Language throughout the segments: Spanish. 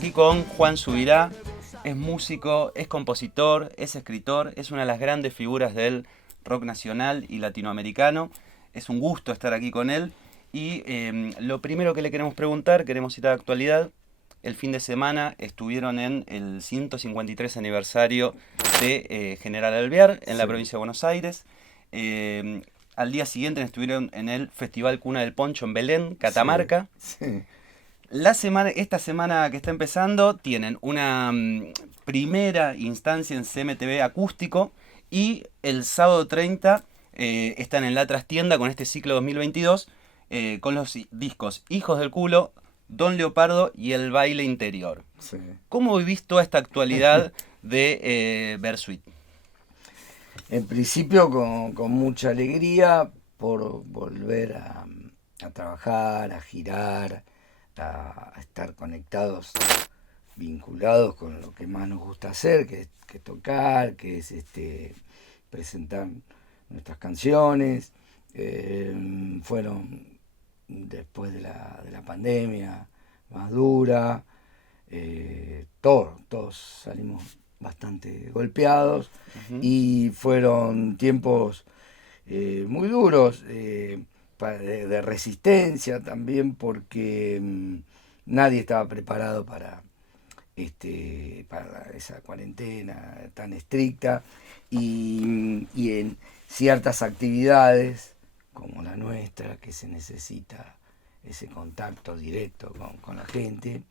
aquí con Juan Subirá. Es músico, es compositor, es escritor, es una de las grandes figuras del rock nacional y latinoamericano. Es un gusto estar aquí con él. Y lo primero que le queremos preguntar, queremos ir a la actualidad. El fin de semana estuvieron en el 153 aniversario de General Alvear, en la provincia de Buenos Aires. Al día siguiente estuvieron en el Festival Cuna del Poncho en Belén, Catamarca. Sí. Esta semana que está empezando tienen una primera instancia en CMTV acústico y el sábado 30 están en la trastienda con este ciclo 2022 con los discos Hijos del Culo, Don Leopardo y El Baile Interior. Sí. ¿Cómo vivís toda esta actualidad de Bersuit? En principio con mucha alegría por volver a trabajar, a girar, a estar conectados, vinculados con lo que más nos gusta hacer, que es tocar, que es presentar nuestras canciones. Fueron después de la pandemia más dura. Todos salimos bastante golpeados y fueron tiempos muy duros de resistencia también porque nadie estaba preparado para esa cuarentena tan estricta y en ciertas actividades como la nuestra que se necesita ese contacto directo con la gente,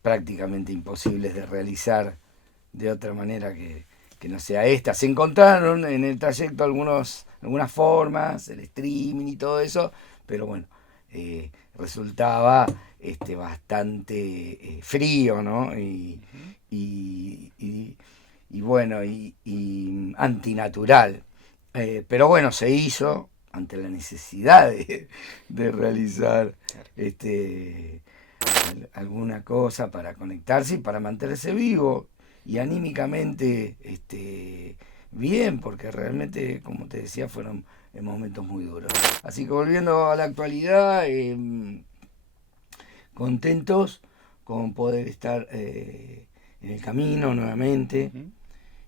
prácticamente imposibles de realizar de otra manera que no sea esta. Se encontraron en el trayecto algunas formas, el streaming y todo eso, pero bueno, resultaba bastante frío, ¿no? Y bueno, y antinatural. Pero bueno, se hizo ante la necesidad de realizar alguna cosa para conectarse y para mantenerse vivo y anímicamente bien, porque realmente, como te decía, fueron momentos muy duros. Así que volviendo a la actualidad, contentos con poder estar en el camino nuevamente.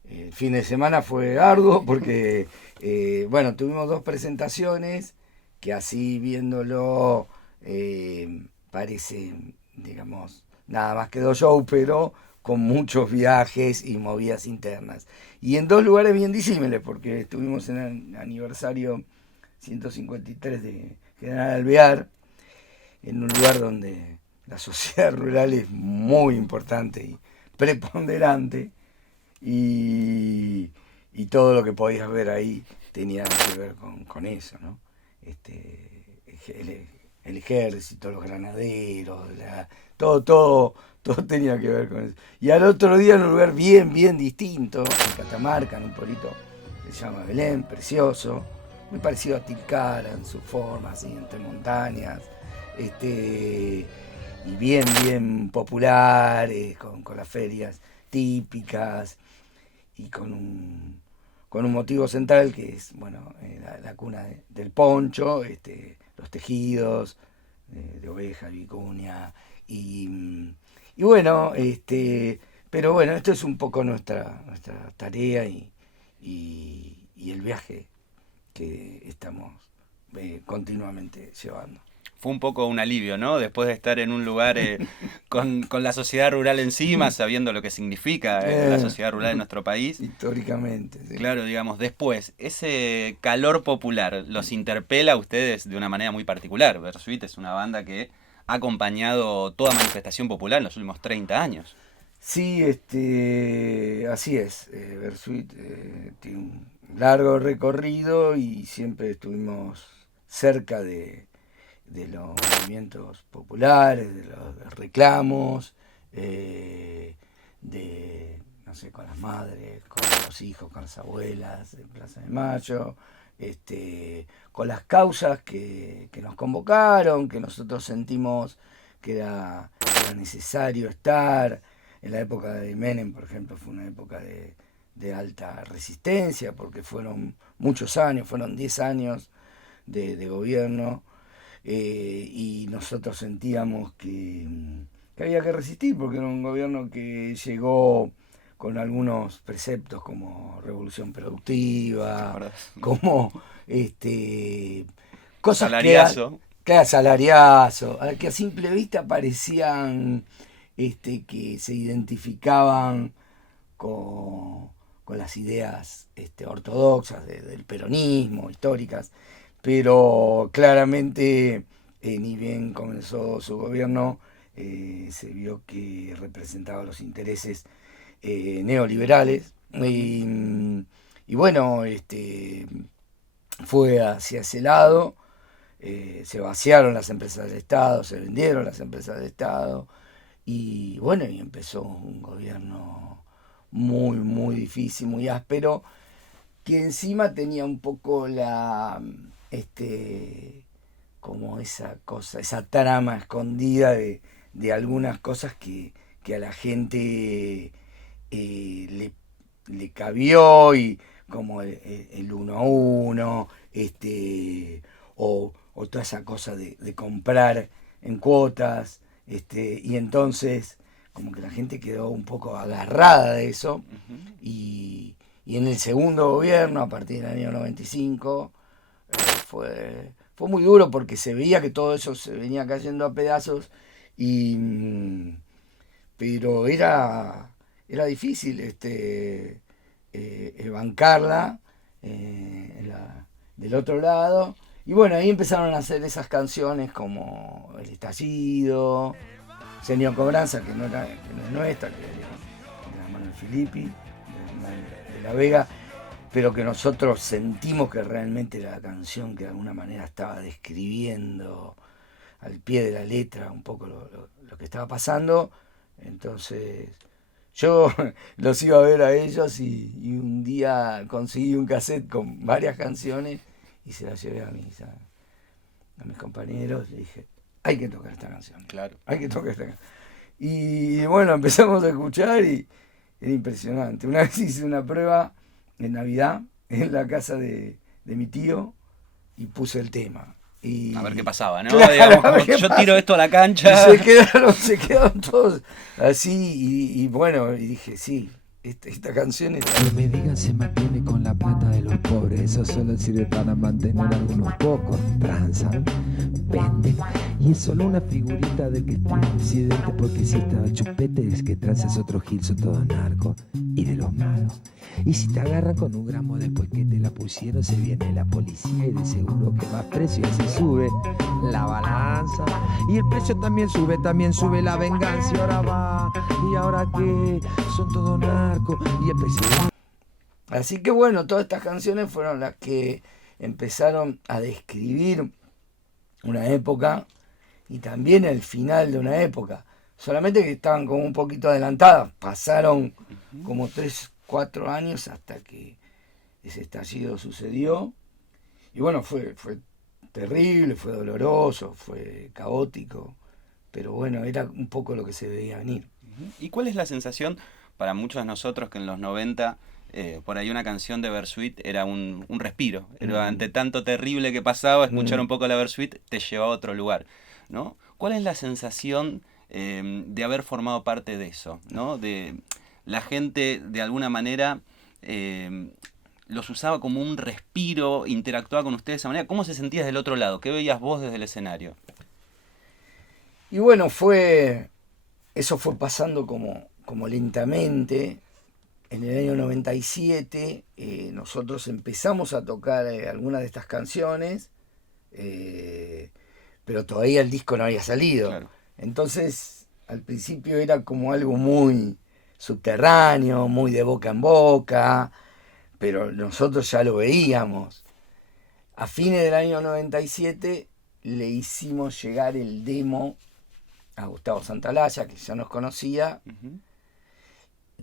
El fin de semana fue arduo porque, bueno, tuvimos 2 presentaciones que así viéndolo parece, digamos, nada más que 2 shows, pero con muchos viajes y movidas internas. Y en 2 lugares bien disímiles, porque estuvimos en el aniversario 153 de General Alvear, en un lugar donde la sociedad rural es muy importante y preponderante, y todo lo que podías ver ahí tenía que ver con eso, ¿no? El ejército, los granaderos, todo tenía que ver con eso. Y al otro día en un lugar bien distinto, en Catamarca, en un pueblito que se llama Belén, precioso, muy parecido a Tilcara en su forma, así, entre montañas, y bien popular, con las ferias típicas y con un motivo central que es, bueno, la cuna del poncho, los tejidos de oveja, vicuña y bueno, pero bueno, esto es un poco nuestra tarea y el viaje que estamos continuamente llevando. Fue un poco un alivio, ¿no? Después de estar en un lugar con la sociedad rural encima, sabiendo lo que significa la sociedad rural en nuestro país. Históricamente, sí. Claro, digamos, después, ese calor popular los interpela a ustedes de una manera muy particular. Bersuit es una banda que ha acompañado toda manifestación popular en los últimos 30 años. Sí, así es. Bersuit tiene un largo recorrido y siempre estuvimos cerca de los movimientos populares, de los reclamos, no sé, con las madres, con los hijos, con las abuelas en Plaza de Mayo, con las causas que nos convocaron, que nosotros sentimos que era necesario estar. En la época de Menem, por ejemplo, fue una época de alta resistencia, porque fueron muchos años, fueron 10 años de gobierno, y nosotros sentíamos que había que resistir, porque era un gobierno que llegó con algunos preceptos como revolución productiva, como cosas Salariazo. que salariazo, que a simple vista parecían que se identificaban con las ideas ortodoxas del peronismo, históricas, pero claramente ni bien comenzó su gobierno, se vio que representaba los intereses neoliberales y bueno, fue hacia ese lado, se vaciaron las empresas del Estado, se vendieron las empresas del Estado y bueno, y empezó un gobierno muy, muy difícil, muy áspero, que encima tenía un poco como esa cosa, esa trama escondida de algunas cosas que a la gente le cabió y como el uno a uno, o toda esa cosa de comprar en cuotas, y entonces como que la gente quedó un poco agarrada de eso, y en el segundo gobierno, a partir del año 95, fue muy duro porque se veía que todo eso se venía cayendo a pedazos, y, pero era difícil bancarla del otro lado. Y bueno, ahí empezaron a hacer esas canciones como El Estallido, Señor Cobranza, que no es nuestra, que era de Manuel Filippi, de La Vega, pero que nosotros sentimos que realmente era la canción que de alguna manera estaba describiendo al pie de la letra un poco lo que estaba pasando. Entonces yo los iba a ver a ellos y un día conseguí un cassette con varias canciones y se las llevé a mis compañeros. Le dije, hay que tocar esta canción, Claro. hay que tocar esta canción. Y bueno, empezamos a escuchar y era impresionante. Una vez hice una prueba en Navidad en la casa de mi tío y puse el tema. Y, A ver qué pasaba, ¿no? claro, Digamos, como yo pasa. tiro esto a la Y cancha. se quedaron todos así y bueno, y dije, sí, esta canción es... Que me digan se mantiene con la plata de los pobres, eso solo sirve para mantener a algunos pocos, transan, venden, y es solo una figurita del que está incidente, porque si estaba chupete es que tranza es otro gil, son todos narcos y de los malos. Y si te agarran con un gramo después que te la pusieron, se viene la policía y de seguro que más precio y así sube la balanza. Y el precio también sube la venganza. Y ahora va, y ahora qué, son todos narcos. Y el presidente. Así que bueno, todas estas canciones fueron las que empezaron a describir una época y también el final de una época. Solamente que estaban como un poquito adelantadas. Pasaron como 3, 4 años hasta que ese estallido sucedió. Y bueno, fue terrible, fue doloroso, fue caótico. Pero bueno, era un poco lo que se veía venir. ¿Y cuál es la sensación para muchos de nosotros que en los 90 por ahí una canción de Bersuit era un respiro? Era ante tanto terrible que pasaba, escuchar un poco la Bersuit te llevaba a otro lugar, ¿no? ¿Cuál es la sensación de haber formado parte de eso, ¿no? De la gente de alguna manera los usaba como un respiro, interactuaba con ustedes de esa manera. ¿Cómo se sentías del otro lado? ¿Qué veías vos desde el escenario? Y bueno, eso fue pasando como lentamente. En el año 97 nosotros empezamos a tocar algunas de estas canciones, pero todavía el disco no había salido. Claro. Entonces, al principio era como algo muy subterráneo, muy de boca en boca, pero nosotros ya lo veíamos. A fines del año 97 le hicimos llegar el demo a Gustavo Santaolalla, que ya nos conocía.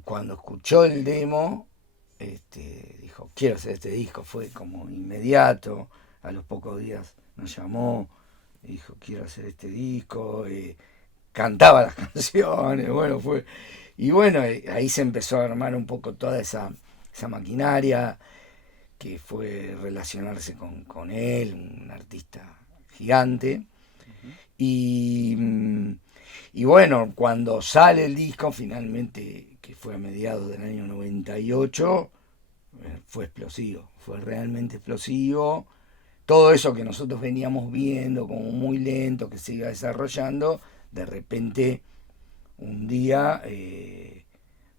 Cuando escuchó el demo, dijo, quiero hacer este disco. Fue como inmediato. A los pocos días nos llamó, dijo, quiero hacer este disco. Cantaba las canciones, bueno, fue... Y bueno, ahí se empezó a armar un poco toda esa maquinaria, que fue relacionarse con él, un artista gigante. Y Y bueno, cuando sale el disco, finalmente, que fue a mediados del año 98, fue explosivo, fue realmente explosivo. Todo eso que nosotros veníamos viendo como muy lento, que se iba desarrollando, de repente, un día,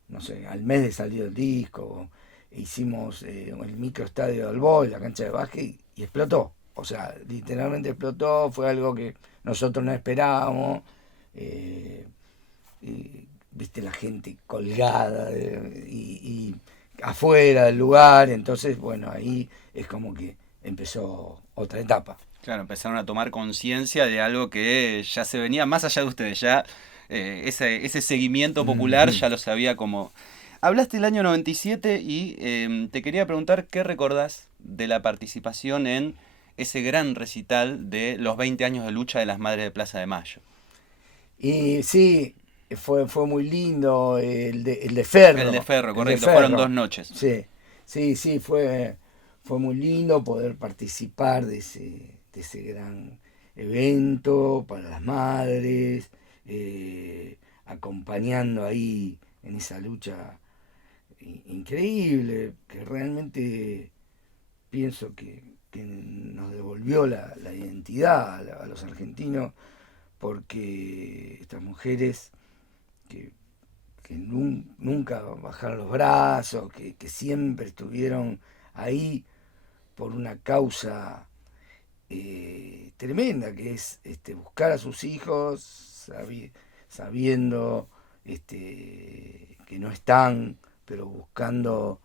no sé, al mes de salir el disco, hicimos el microestadio del Boy, la cancha de básquet, y explotó. O sea, literalmente explotó, fue algo que nosotros no esperábamos. Viste la gente colgada y afuera del lugar, entonces bueno, ahí es como que empezó otra etapa. Claro, empezaron a tomar conciencia de algo que ya se venía más allá de ustedes, ya ese seguimiento popular ya lo sabía como... Hablaste del año 97 y te quería preguntar qué recordás de la participación en ese gran recital de los 20 años de lucha de las Madres de Plaza de Mayo. Y sí, fue muy lindo el de Ferro. El de Ferro, el correcto, de fueron Ferro. 2 noches. Sí, fue muy lindo poder participar de ese gran evento para las madres, acompañando ahí en esa lucha increíble, que realmente pienso que nos devolvió la identidad a los argentinos, porque estas mujeres que nunca bajaron los brazos, que siempre estuvieron ahí por una causa tremenda, que es buscar a sus hijos sabiendo que no están, pero buscando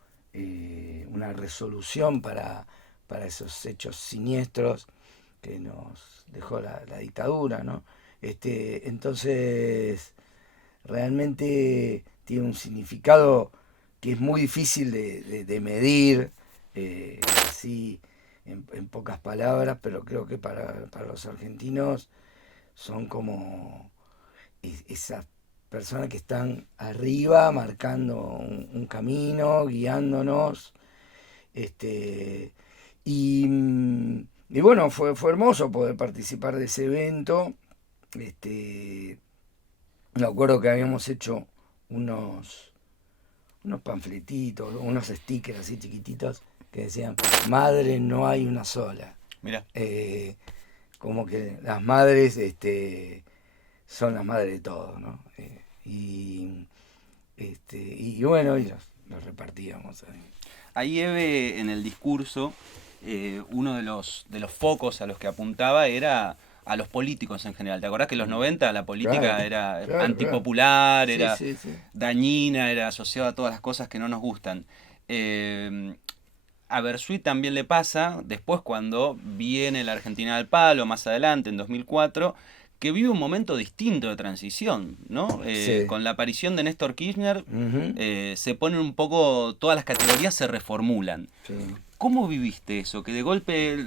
una resolución para esos hechos siniestros que nos dejó la dictadura, ¿no? Entonces, realmente tiene un significado que es muy difícil de medir, así en pocas palabras, pero creo que para los argentinos son como esas personas que están arriba marcando un camino, guiándonos. Y, y bueno, fue hermoso poder participar de ese evento. Me acuerdo que habíamos hecho unos panfletitos, unos stickers así chiquititos que decían: madre no hay una sola. Mira. Como que las madres son las madres de todos, ¿no? Y bueno, y los repartíamos ahí. Ahí Eve, en el discurso, uno de los focos a los que apuntaba era a los políticos en general. ¿Te acordás que en los 90 la política era antipopular, era Sí. dañina, era asociada a todas las cosas que no nos gustan? A Bersuit también le pasa, después cuando viene la Argentina al palo, más adelante, en 2004, que vive un momento distinto de transición, ¿no? Con la aparición de Néstor Kirchner, se ponen un poco, todas las categorías se reformulan. Sí. ¿Cómo viviste eso? Que de golpe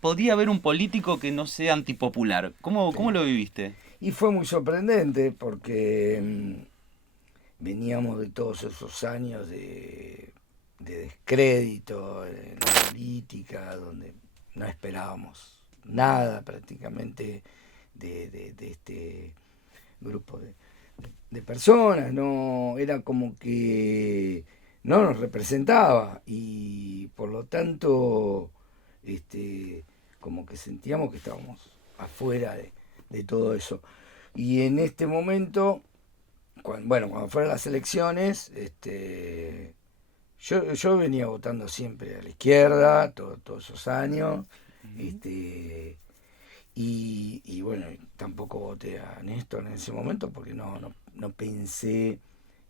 podía haber un político que no sea antipopular. ¿Cómo lo viviste? Y fue muy sorprendente porque veníamos de todos esos años de descrédito en la política, donde no esperábamos nada prácticamente de este grupo de personas. No, era como que no nos representaba y por lo tanto como que sentíamos que estábamos afuera de todo eso. Y en este momento, cuando fueron las elecciones, yo venía votando siempre a la izquierda todos esos años. Y bueno, tampoco voté a Néstor en ese momento porque no pensé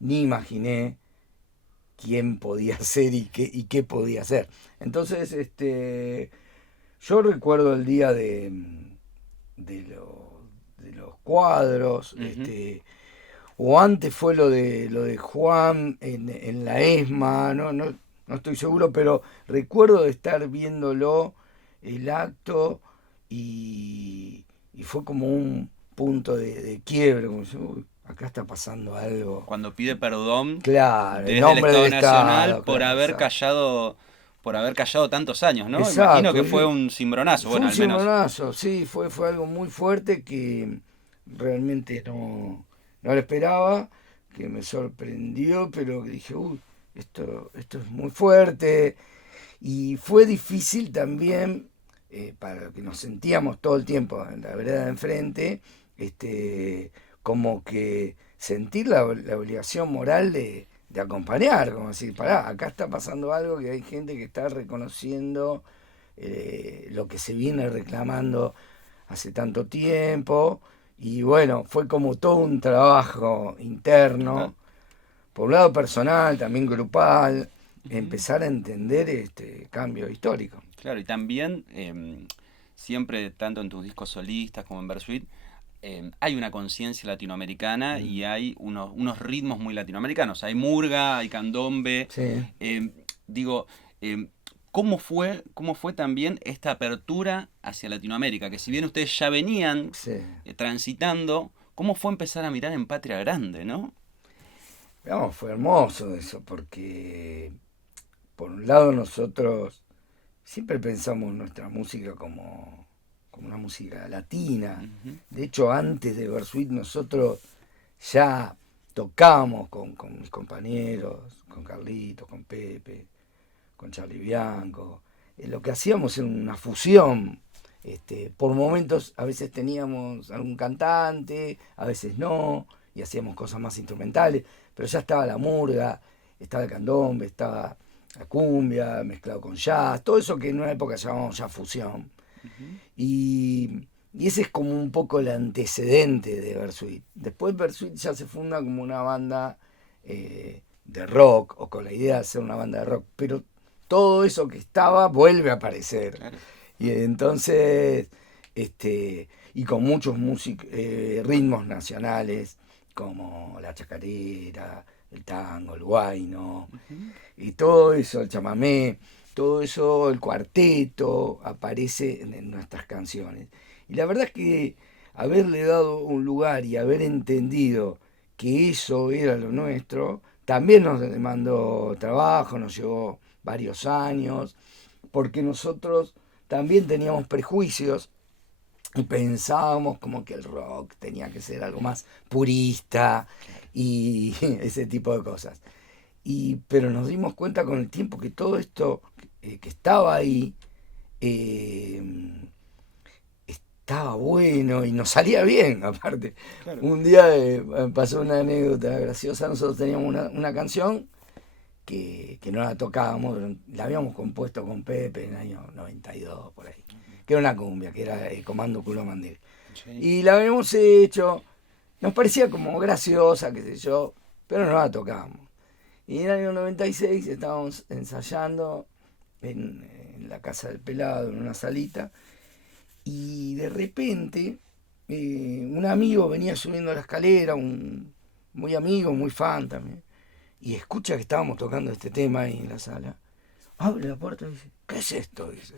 ni imaginé quién podía ser y qué podía ser. Entonces, yo recuerdo el día de los cuadros, o antes fue lo de Juan en la ESMA, no estoy seguro, pero recuerdo de estar viéndolo, el acto, y fue como un punto de quiebre, como si, acá está pasando algo. Cuando pide perdón, claro, desde el Estado Nacional por haber callado tantos años, ¿no? Exacto. Imagino que fue un cimbronazo. Fue un cimbronazo, sí, fue algo muy fuerte que realmente no lo esperaba, que me sorprendió, pero que dije, uy, esto es muy fuerte. Y fue difícil también, para lo que nos sentíamos todo el tiempo en la vereda de enfrente, como que sentir la obligación moral de acompañar, como decir, pará, acá está pasando algo, que hay gente que está reconociendo lo que se viene reclamando hace tanto tiempo. Y bueno, fue como todo un trabajo interno, por un lado personal, también grupal, empezar a entender este cambio histórico. Claro, y también siempre, tanto en tus discos solistas como en Bersuit, hay una conciencia latinoamericana y hay unos ritmos muy latinoamericanos. Hay murga, hay candombe. Sí. Digo, ¿cómo fue también esta apertura hacia Latinoamérica? Que si bien ustedes ya venían Sí. transitando, ¿cómo fue empezar a mirar en Patria Grande, no? Digamos, fue hermoso eso, porque por un lado nosotros siempre pensamos nuestra música como una música latina. Ujú. De hecho, antes de Bersuit nosotros ya tocábamos con mis compañeros, con Carlitos, con Pepe, con Charlie Bianco. Lo que hacíamos era una fusión. Por momentos a veces teníamos algún cantante, a veces no, y hacíamos cosas más instrumentales, pero ya estaba la murga, estaba el candombe, estaba la cumbia, mezclado con jazz, todo eso que en una época llamábamos ya fusión. Ujú. Y ese es como un poco el antecedente de Bersuit. Después Bersuit ya se funda como una banda de rock, o con la idea de hacer una banda de rock, pero todo eso que estaba vuelve a aparecer. Claro. Y entonces, y con muchos ritmos nacionales, como la chacarera, el tango, el huayno, Ujú. y todo eso, el chamamé, todo eso, el cuarteto, aparece en nuestras canciones. Y la verdad es que haberle dado un lugar y haber entendido que eso era lo nuestro, también nos demandó trabajo, nos llevó varios años, porque nosotros también teníamos prejuicios y pensábamos como que el rock tenía que ser algo más purista y ese tipo de cosas. Pero nos dimos cuenta con el tiempo que todo esto que estaba ahí eh, estaba bueno y nos salía bien, aparte. Claro. Un día pasó una anécdota graciosa, nosotros teníamos una canción que no la tocábamos, la habíamos compuesto con Pepe en el año 92, por ahí, que era una cumbia, que era Comando Culo Mandil. Sí. Y la habíamos hecho, nos parecía como graciosa, qué sé yo, pero no la tocábamos. Y en el año 96 estábamos ensayando en la casa del pelado, en una salita, y de repente un amigo venía subiendo la escalera, un muy amigo, muy fan también, y escucha que estábamos tocando este tema ahí en la sala. Abre la puerta y dice, ¿qué es esto? Dice.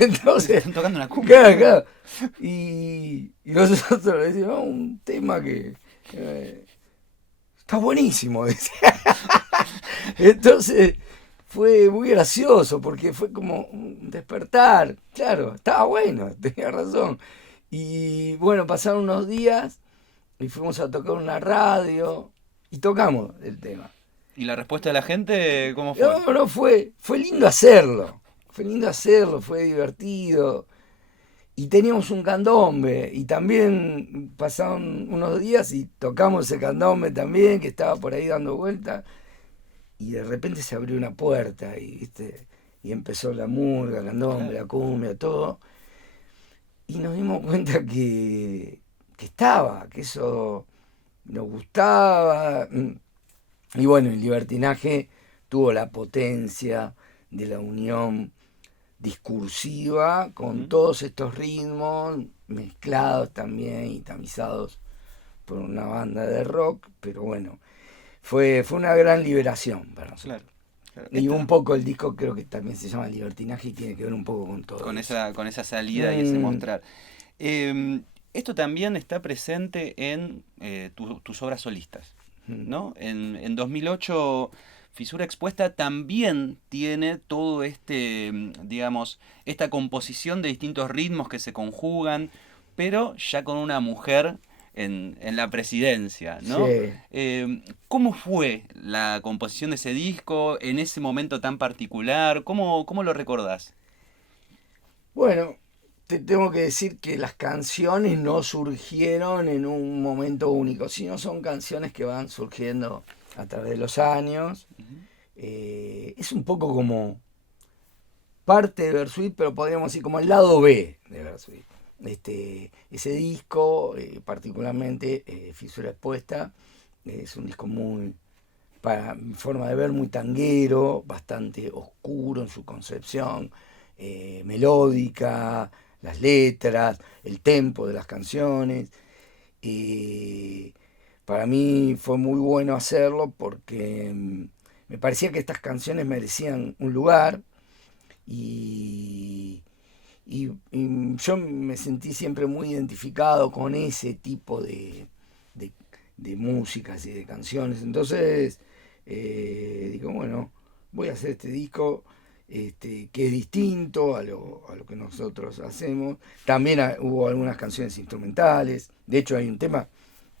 Entonces, Están tocando una cumbia. claro, claro. Y nosotros le decimos, un tema que está buenísimo. Dice. Entonces fue muy gracioso porque fue como un despertar. Claro, estaba bueno, tenía razón. Y bueno, pasaron unos días y fuimos a tocar una radio y tocamos el tema. ¿Y la respuesta de la gente cómo fue? No, fue lindo hacerlo. Fue lindo hacerlo, fue divertido. Y teníamos un candombe. Y también pasaron unos días y tocamos ese candombe también, que estaba por ahí dando vueltas. Y de repente se abrió una puerta y, ¿viste? Y empezó la murga, el candombe, la cumbia, todo. Y nos dimos cuenta que eso nos gustaba. Y bueno, el libertinaje tuvo la potencia de la unión discursiva con Ujú. todos estos ritmos mezclados también y tamizados por una banda de rock, pero bueno, fue una gran liberación para nosotros. Claro, claro. Y un poco el disco creo que también se llama Libertinaje y tiene que ver un poco con todo Con eso. esa salida y ese Mm, mostrar. Esto también está presente en tus obras solistas, mm, ¿no? En 2008, Fisura Expuesta también tiene todo digamos, esta composición de distintos ritmos que se conjugan, pero ya con una mujer en la presidencia, ¿no? Sí. ¿Cómo fue la composición de ese disco en ese momento tan particular? ¿Cómo lo recordás? Bueno, te tengo que decir que las canciones no surgieron en un momento único, sino son canciones que van surgiendo a través de los años. Es un poco como parte de Versuit, pero podríamos decir como el lado B de Versuit. Ese disco, particularmente Fisura Expuesta, es un disco muy, para mi forma de ver, muy tanguero, bastante oscuro en su concepción, melódica, las letras, el tempo de las canciones. Para mí fue muy bueno hacerlo porque me parecía que estas canciones merecían un lugar y, yo me sentí siempre muy identificado con ese tipo de músicas y de canciones. Entonces digo, bueno, voy a hacer este disco que es distinto a lo que nosotros hacemos. También hubo algunas canciones instrumentales. De hecho, hay un tema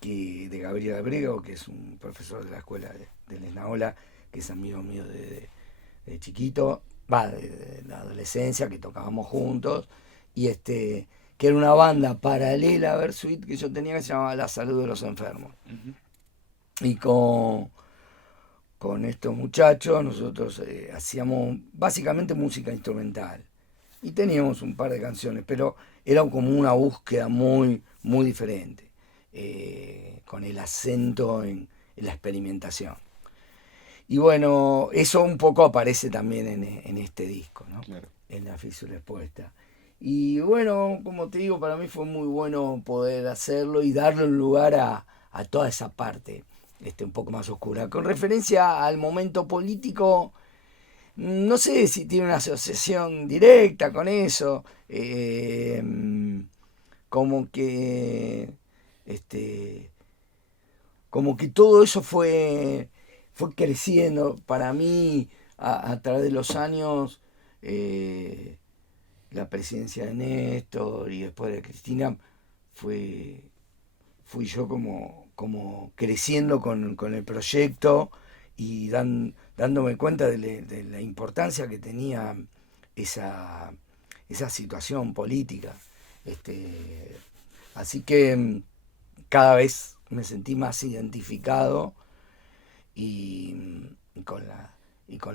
de Gabriel Abrego, que es un profesor de la escuela de Lesnaola, que es amigo mío de chiquito, de la adolescencia, que tocábamos juntos, y que era una banda paralela a Versuit que yo tenía, que se llamaba La Salud de los Enfermos. Uh-huh. Y con estos muchachos nosotros hacíamos básicamente música instrumental y teníamos un par de canciones, pero era como una búsqueda muy, muy diferente, con el acento en la experimentación. Y bueno, eso un poco aparece también en este disco, ¿no? Claro. En La Fisura Expuesta. Y bueno, como te digo, para mí fue muy bueno poder hacerlo y darle un lugar a toda esa parte un poco más oscura. Con referencia al momento político, no sé si tiene una asociación directa con eso, como que todo eso fue creciendo para mí a través de los años. La presidencia de Néstor y después de Cristina, fui yo como creciendo con el proyecto y dándome cuenta de la importancia que tenía esa situación política. Así que cada vez me sentí más identificado y con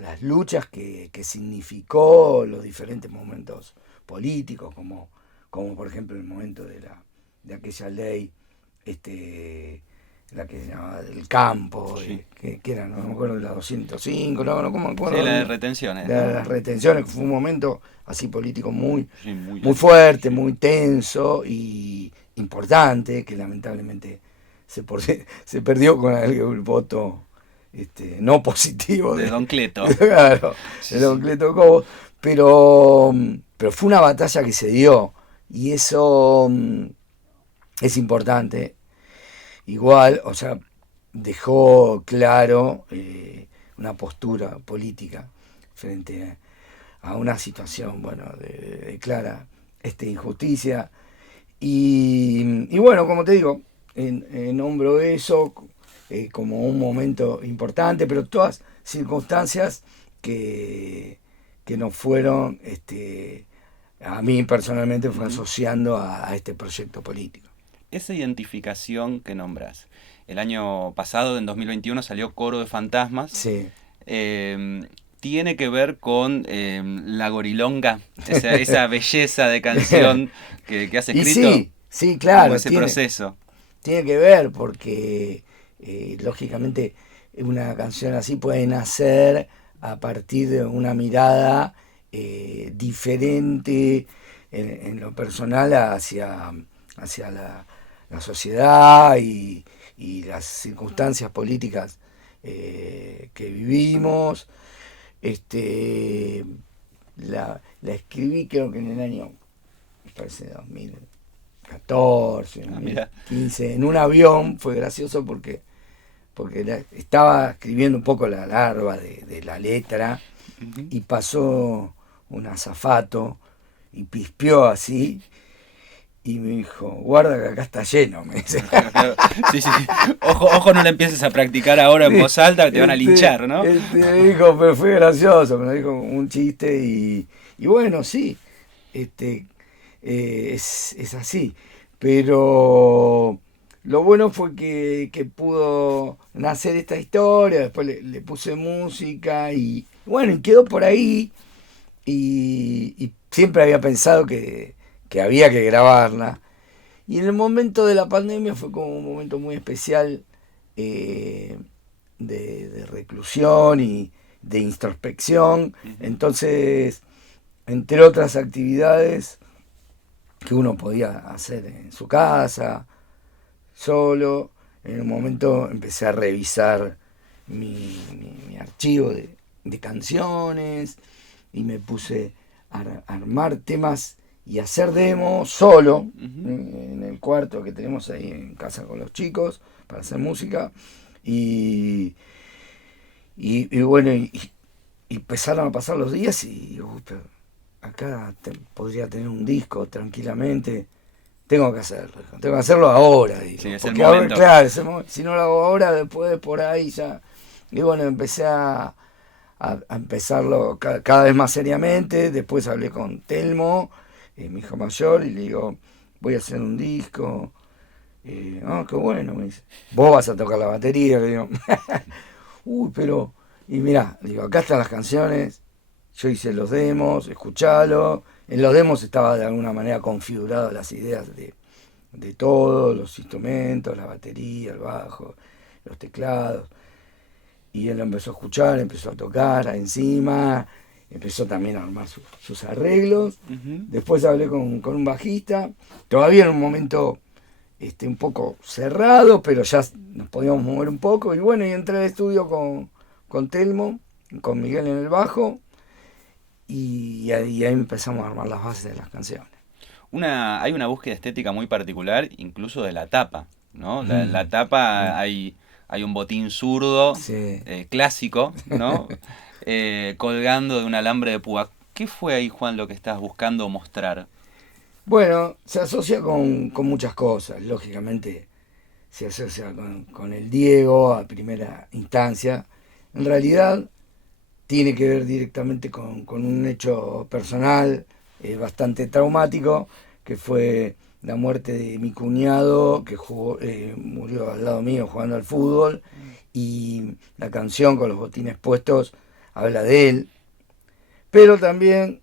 las luchas que significó los diferentes momentos políticos, como por ejemplo el momento de aquella ley, la que se llamaba del campo, sí. que era, no me acuerdo, de la 205, no me acuerdo. Sí, la de retenciones. Las retenciones, que fue un momento así político muy fuerte, muy tenso y importante, que lamentablemente se perdió con el voto no positivo de Don Cleto. Claro, sí, de Don Cleto Cobos, pero fue una batalla que se dio y eso es importante. Igual, o sea, dejó claro una postura política frente a una situación, bueno, de clara injusticia. Y bueno, como te digo, nombro eso como un momento importante, pero todas circunstancias que nos fueron, a mí personalmente, fue asociando a este proyecto político. Esa identificación que nombras. El año pasado, en 2021, salió Coro de Fantasmas. Sí. Tiene que ver con La Gorilonga, esa belleza de canción que has escrito. Sí, claro. Ese proceso. Tiene que ver porque, lógicamente, una canción así puede nacer a partir de una mirada diferente en lo personal hacia la sociedad y las circunstancias políticas que vivimos. La escribí creo que en el año, me parece, 2014, 2015, en un avión. Fue gracioso porque estaba escribiendo un poco la larva de la letra, uh-huh, y pasó un azafato y pispeó así. Y me dijo, guarda que acá está lleno, me dice. Sí, sí. Ojo, no le empieces a practicar ahora en voz alta que te van a linchar, ¿no? Me dijo, pero fue gracioso, me lo dijo un chiste y bueno, sí, es así. Pero lo bueno fue que pudo nacer esta historia, después le puse música y bueno, y quedó por ahí y siempre había pensado que había que grabarla. Y en el momento de la pandemia fue como un momento muy especial eh, de reclusión y de introspección. Entonces, entre otras actividades que uno podía hacer en su casa, solo, en un momento empecé a revisar mi archivo de canciones y me puse a armar temas y hacer demos solo en el cuarto que tenemos ahí en casa con los chicos para hacer música y bueno y empezaron a pasar los días y digo, pero acá podría tener un disco tranquilamente, tengo que hacerlo ahora, digo, Sí, es porque el ahora, momento. claro, si no lo hago ahora después por ahí ya y bueno empecé a empezarlo cada vez más seriamente. Después hablé con Telmo, mi hijo mayor, y le digo, voy a hacer un disco. Qué bueno, me dice. Vos vas a tocar la batería, le digo. Uy, pero... Y mirá, digo, acá están las canciones, yo hice los demos, escuchalo. En los demos estaba de alguna manera configurado las ideas de todos, los instrumentos, la batería, el bajo, los teclados. Y él lo empezó a escuchar, empezó a tocar encima, empezó también a armar sus arreglos. Después hablé con un bajista, todavía en un momento un poco cerrado, pero ya nos podíamos mover un poco. Y bueno, y entré al estudio con Telmo, con Miguel en el bajo, y ahí empezamos a armar las bases de las canciones. Hay una búsqueda estética muy particular, incluso de la tapa, ¿no? La tapa hay un botín zurdo, Sí. clásico, ¿no? Colgando de un alambre de púa. ¿Qué fue ahí, Juan, lo que estás buscando mostrar? Bueno, se asocia con muchas cosas, lógicamente se asocia con el Diego a primera instancia. En realidad tiene que ver directamente con un hecho personal bastante traumático, que fue la muerte de mi cuñado, que murió al lado mío jugando al fútbol, y la canción con los botines puestos habla de él, pero también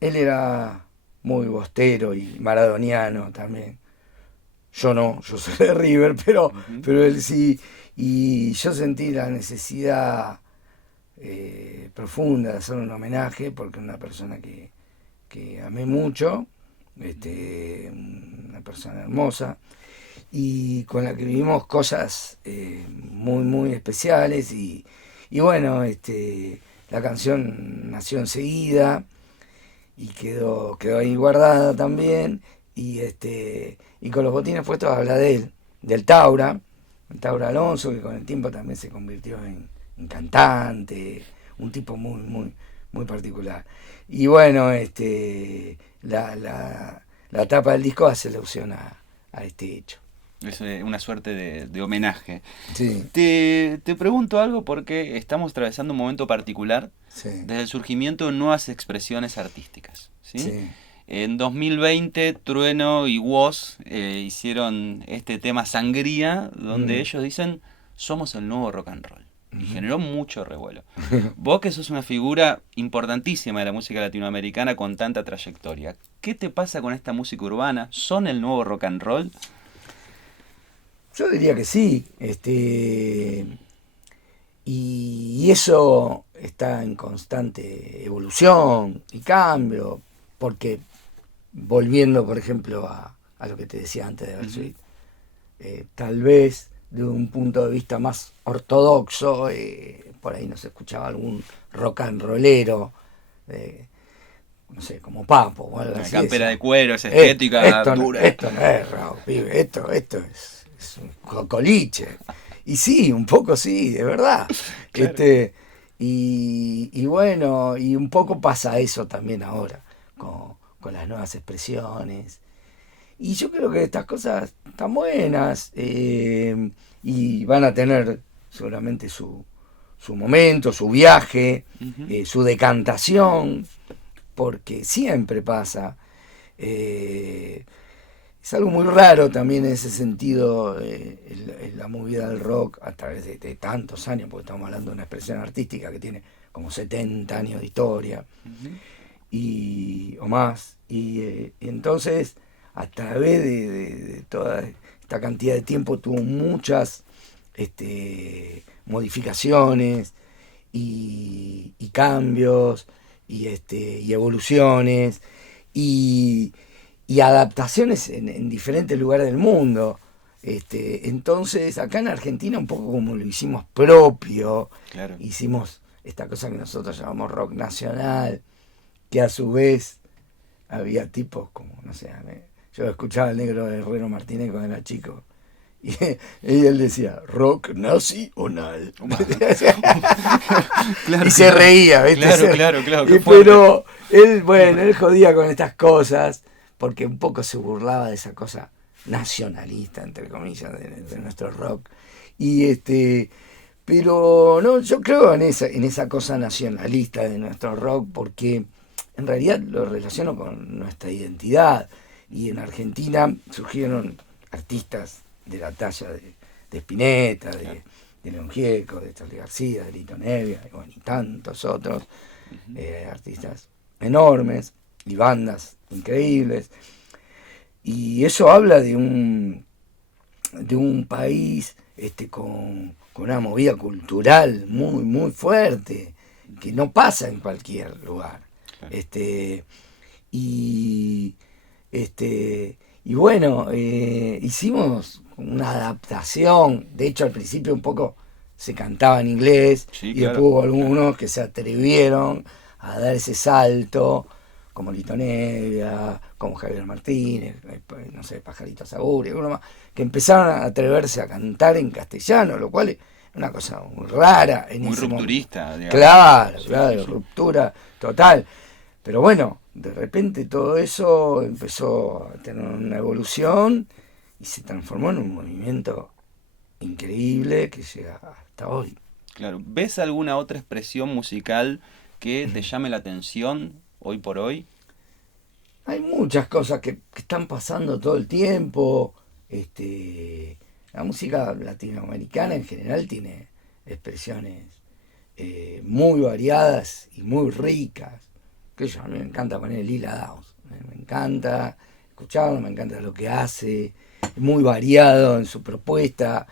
él era muy bostero y maradoniano también. Yo no, yo soy de River, pero él sí, y yo sentí la necesidad profunda de hacer un homenaje porque una persona que amé mucho, una persona hermosa y con la que vivimos cosas muy muy especiales y bueno, la canción nació enseguida y quedó ahí guardada también y con los botines puestos habla de él, del Taura, el Taura Alonso, que con el tiempo también se convirtió en cantante, un tipo muy, muy, muy particular. Y bueno, la tapa del disco hace alusión a este hecho. Es una suerte de homenaje. Sí. Te pregunto algo porque estamos atravesando un momento particular Sí. desde el surgimiento de nuevas expresiones artísticas, ¿sí? Sí. En 2020, Trueno y Woz hicieron este tema Sangría, donde ellos dicen, somos el nuevo rock and roll. Y generó mucho revuelo. Vos que sos una figura importantísima de la música latinoamericana con tanta trayectoria, ¿qué te pasa con esta música urbana? ¿Son el nuevo rock and roll? Yo diría que sí. Y eso está en constante evolución y cambio, porque volviendo, por ejemplo, a lo que te decía antes de Bersuit, tal vez de un punto de vista más ortodoxo, por ahí no se escuchaba algún rock and rollero, no sé, como Papo o algo La así. campera de cuero, esa estética dura. Esto no es rock, pibe, esto es un cocoliche. Y sí, un poco sí, de verdad. Claro. Y bueno, y un poco pasa eso también ahora, con las nuevas expresiones. Y yo creo que estas cosas están buenas y van a tener seguramente su momento, su viaje, su decantación, porque siempre pasa. Es algo muy raro también en ese sentido, la movida del rock a través de tantos años, porque estamos hablando de una expresión artística que tiene como 70 años de historia o más. Y entonces, a través de toda esta cantidad de tiempo, tuvo muchas modificaciones y cambios y evoluciones y adaptaciones en diferentes lugares del mundo. Entonces, acá en Argentina, un poco como lo hicimos propio, Claro. hicimos esta cosa que nosotros llamamos rock nacional, que a su vez había tipos como, no sé, yo escuchaba al Negro Herrero Martínez cuando era chico, y él decía, rock nacional. Claro, Y se reía, ¿viste? Claro, qué Pero él jodía con estas cosas, porque un poco se burlaba de esa cosa nacionalista, entre comillas, de nuestro rock. Pero no, yo creo en esa cosa nacionalista de nuestro rock, porque en realidad lo relaciono con nuestra identidad. Y en Argentina surgieron artistas de la talla de Spinetta, de León Gieco, de Charly García, de Lito Nevia, y tantos otros artistas enormes y bandas increíbles. Y eso habla de un país con una movida cultural muy, muy fuerte, que no pasa en cualquier lugar. Y bueno, hicimos una adaptación. De hecho, al principio un poco se cantaba en inglés, Sí, y claro. después hubo algunos que se atrevieron a dar ese salto, como Lito Nevia, como Javier Martínez, no sé, Pajarito Saburi, alguno más, que empezaron a atreverse a cantar en castellano, lo cual es una cosa muy rara en Muy ese momento. rupturista, digamos. Claro, Sí, claro, sí. ruptura total. Pero bueno, de repente todo eso empezó a tener una evolución y se transformó en un movimiento increíble que llega hasta hoy. Claro. ¿Ves alguna otra expresión musical que te llame la atención hoy por hoy? Hay muchas cosas que están pasando todo el tiempo. La música latinoamericana en general tiene expresiones muy variadas y muy ricas. A mí me encanta poner Lila Downs, me encanta escucharlo, me encanta lo que hace, es muy variado en su propuesta,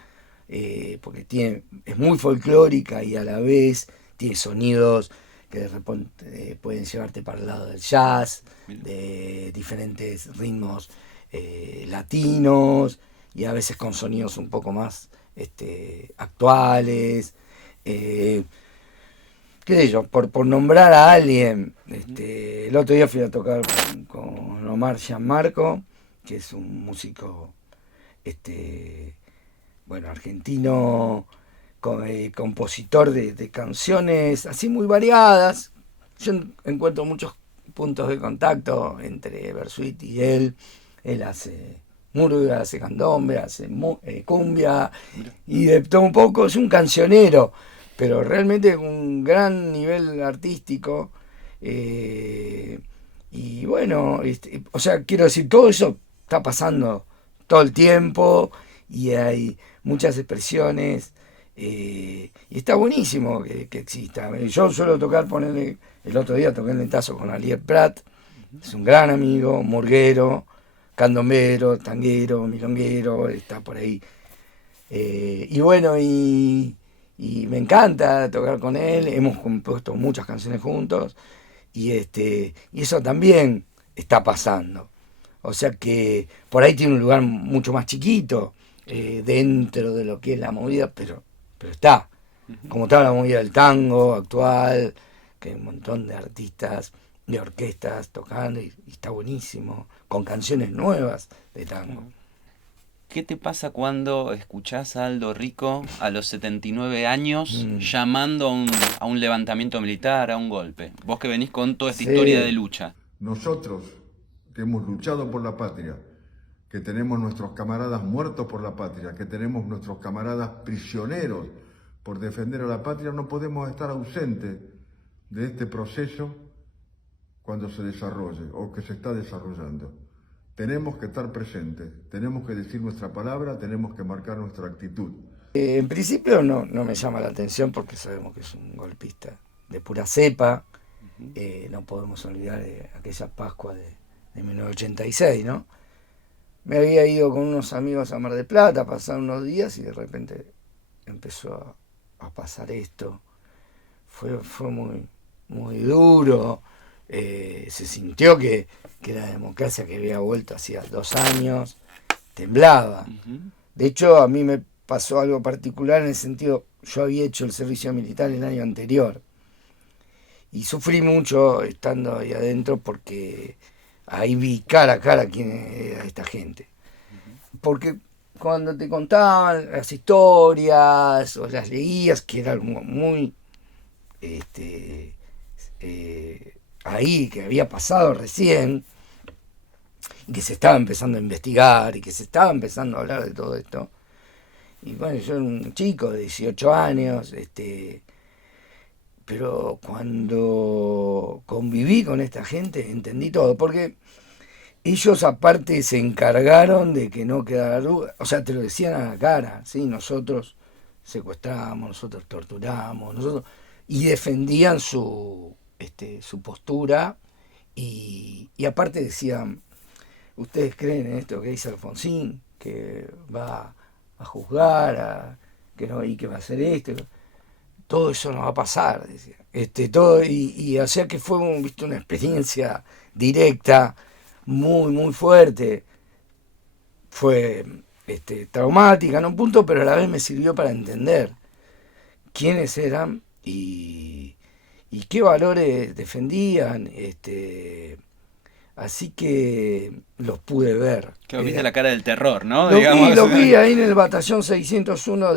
porque es muy folclórica y a la vez tiene sonidos que de repente pueden llevarte para el lado del jazz, de diferentes ritmos latinos, y a veces con sonidos un poco más actuales. Qué sé yo, por nombrar a alguien, el otro día fui a tocar con Omar Gianmarco, que es un músico argentino, compositor de canciones así muy variadas. Yo encuentro muchos puntos de contacto entre Bersuit y él. Él hace murga, hace candombe, hace cumbia, y de todo un poco es un cancionero, pero realmente con un gran nivel artístico. Y bueno, o sea, quiero decir, todo eso está pasando todo el tiempo y hay muchas expresiones, y está buenísimo que exista. Yo suelo tocar, ponerle, el otro día toqué el lentazo con Aliet Prat, es un gran amigo, murguero, candombero, tanguero, milonguero, está por ahí. Y bueno, y me encanta tocar con él, hemos compuesto muchas canciones juntos, y eso también está pasando. O sea que por ahí tiene un lugar mucho más chiquito dentro de lo que es la movida, pero está. Como está la movida del tango actual, que hay un montón de artistas, de orquestas tocando, y está buenísimo, con canciones nuevas de tango. ¿Qué te pasa cuando escuchás a Aldo Rico a los 79 años llamando a un levantamiento militar, a un golpe? Vos que venís con toda esta historia de lucha. Nosotros, que hemos luchado por la patria, que tenemos nuestros camaradas muertos por la patria, que tenemos nuestros camaradas prisioneros por defender a la patria, no podemos estar ausentes de este proceso cuando se desarrolle o que se está desarrollando. Tenemos que estar presentes, tenemos que decir nuestra palabra, tenemos que marcar nuestra actitud. En principio no me llama la atención porque sabemos que es un golpista de pura cepa. No podemos olvidar aquella Pascua de 1986, ¿no? Me había ido con unos amigos a Mar del Plata, pasaron unos días y de repente empezó a pasar esto. Fue muy, muy duro. Se sintió que la democracia que había vuelto hacía 2 años temblaba. De hecho, a mí me pasó algo particular en el sentido, yo había hecho el servicio militar el año anterior y sufrí mucho estando ahí adentro porque ahí vi cara a cara quién era esta gente. Porque cuando te contaban las historias o las leías, que era algo muy ahí, que había pasado recién, y que se estaba empezando a investigar, y que se estaba empezando a hablar de todo esto. Y bueno, yo era un chico de 18 años, pero cuando conviví con esta gente entendí todo, porque ellos aparte se encargaron de que no quedara duda, o sea, te lo decían a la cara, ¿sí? Nosotros secuestramos, nosotros torturamos, y defendían su postura, y aparte decían, ¿ustedes creen en esto que dice Alfonsín? Que va a juzgar, y que va a hacer esto. Todo eso no va a pasar, decía. Y o sea que fue una experiencia directa, muy, muy fuerte. Fue traumática en un punto, pero a la vez me sirvió para entender quiénes eran y qué valores defendían. Así que los pude ver. Que viste la cara del terror, ¿no? Los vi ahí en el batallón 601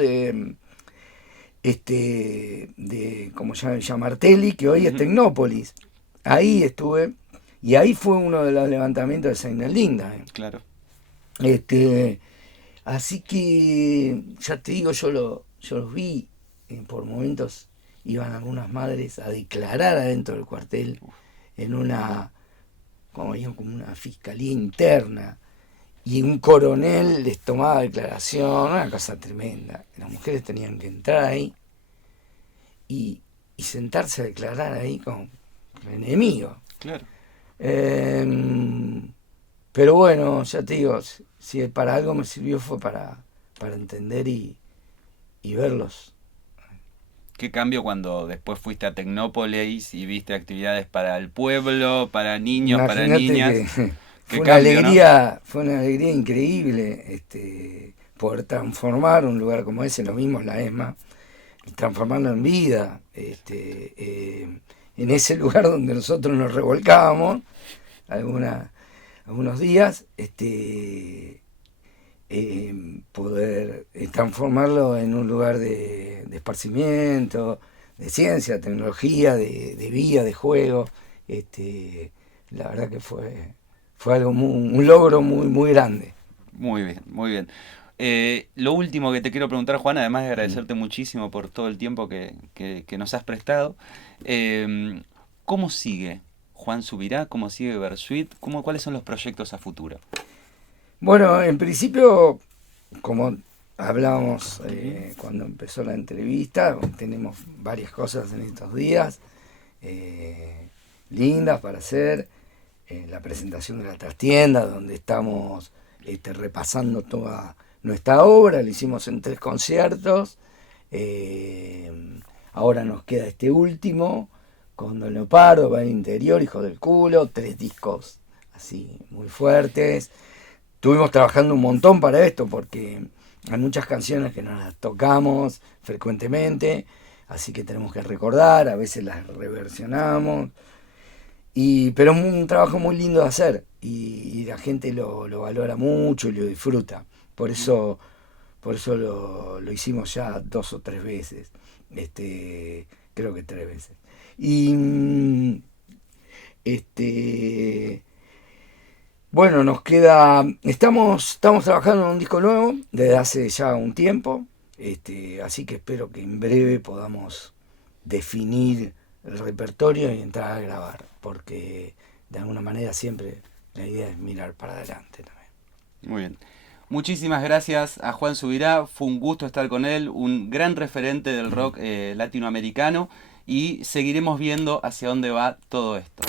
¿cómo se llama? Martelli, que hoy es Tecnópolis. Ahí estuve, y ahí fue uno de los levantamientos de Seinellinda. Claro. Así que, ya te digo, yo los vi, por momentos iban algunas madres a declarar adentro del cuartel en una, como una fiscalía interna, y un coronel les tomaba declaración, una cosa tremenda. Las mujeres tenían que entrar ahí y sentarse a declarar ahí con el enemigo. Claro. Pero bueno, ya te digo, si para algo me sirvió fue para entender y verlos. ¿Qué cambio cuando después fuiste a Tecnópolis y viste actividades para el pueblo, para niños, para niñas? Fue una alegría, ¿no? Fue una alegría increíble poder transformar un lugar como ese, lo mismo la ESMA, transformarlo en vida, en ese lugar donde nosotros nos revolcábamos algunos días, poder transformarlo en un lugar de esparcimiento, de ciencia, tecnología, de vida, de juego. La verdad que fue algo un logro muy, muy grande. Muy bien, muy bien. Lo último que te quiero preguntar, Juan, además de agradecerte muchísimo por todo el tiempo que nos has prestado, ¿cómo sigue Juan Subirá? ¿Cómo sigue Bersuit? ¿Cuáles son los proyectos a futuro? Bueno, en principio, como hablábamos cuando empezó la entrevista, tenemos varias cosas en estos días lindas para hacer. La presentación de la trastienda, donde estamos repasando toda nuestra obra, lo hicimos en 3 conciertos. Ahora nos queda este último, con Don Leopardo, Va al Interior, Hijo del Culo, 3 discos así muy fuertes. Estuvimos trabajando un montón para esto porque hay muchas canciones que no las tocamos frecuentemente, así que tenemos que recordar, a veces las reversionamos. Pero es un trabajo muy lindo de hacer y la gente lo valora mucho y lo disfruta. Por eso lo hicimos ya 2 o 3 veces. Creo que 3 veces. Bueno, nos queda, estamos trabajando en un disco nuevo desde hace ya un tiempo, así que espero que en breve podamos definir el repertorio y entrar a grabar, porque de alguna manera siempre la idea es mirar para adelante también. Muy bien. Muchísimas gracias a Juan Subirá, fue un gusto estar con él, un gran referente del rock latinoamericano, y seguiremos viendo hacia dónde va todo esto.